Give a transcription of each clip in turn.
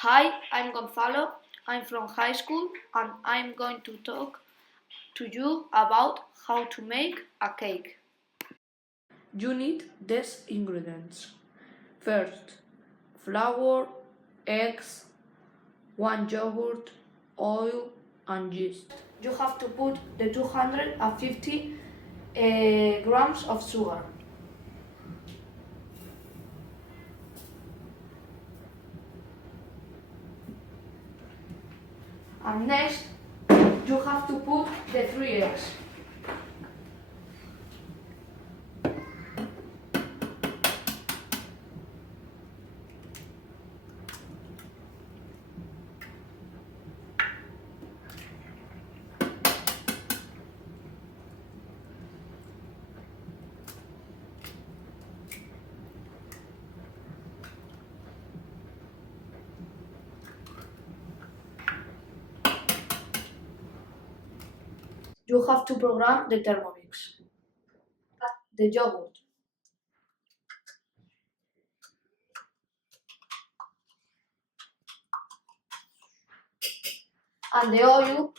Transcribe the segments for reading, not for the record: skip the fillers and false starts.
Hi, I'm Gonzalo. I'm from high school and I'm going to talk to you about how to make a cake. You need these ingredients. First, flour, eggs, 1 yogurt, oil and yeast. You have to put the 250 grams of sugar. And next, you have to put the 3 eggs. You have to program the Thermomix. The yogurt. And the oil.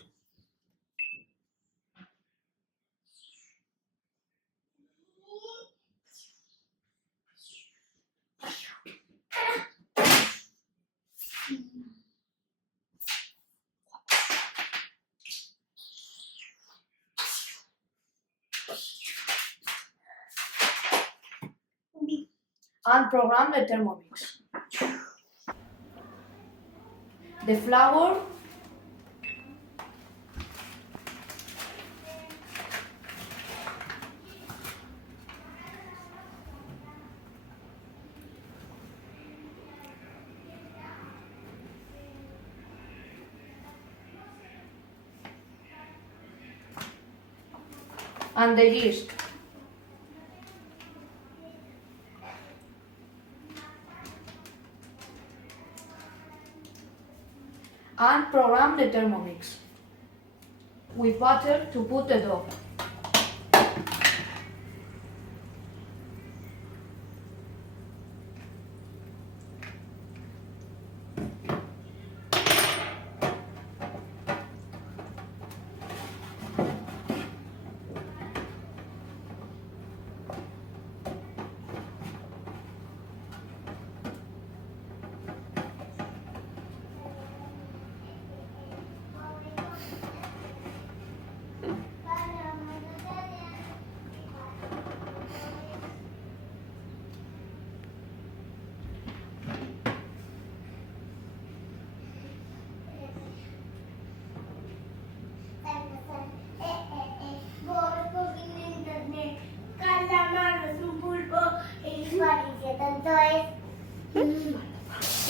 And program the Thermomix. The flour. And the yeast. And program the Thermomix. With butter to put the dough.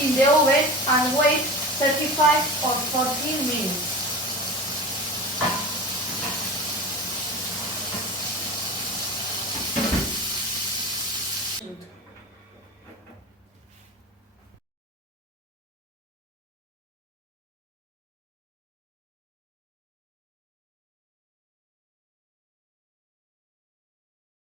In the oven and wait 35 or 14 minutes.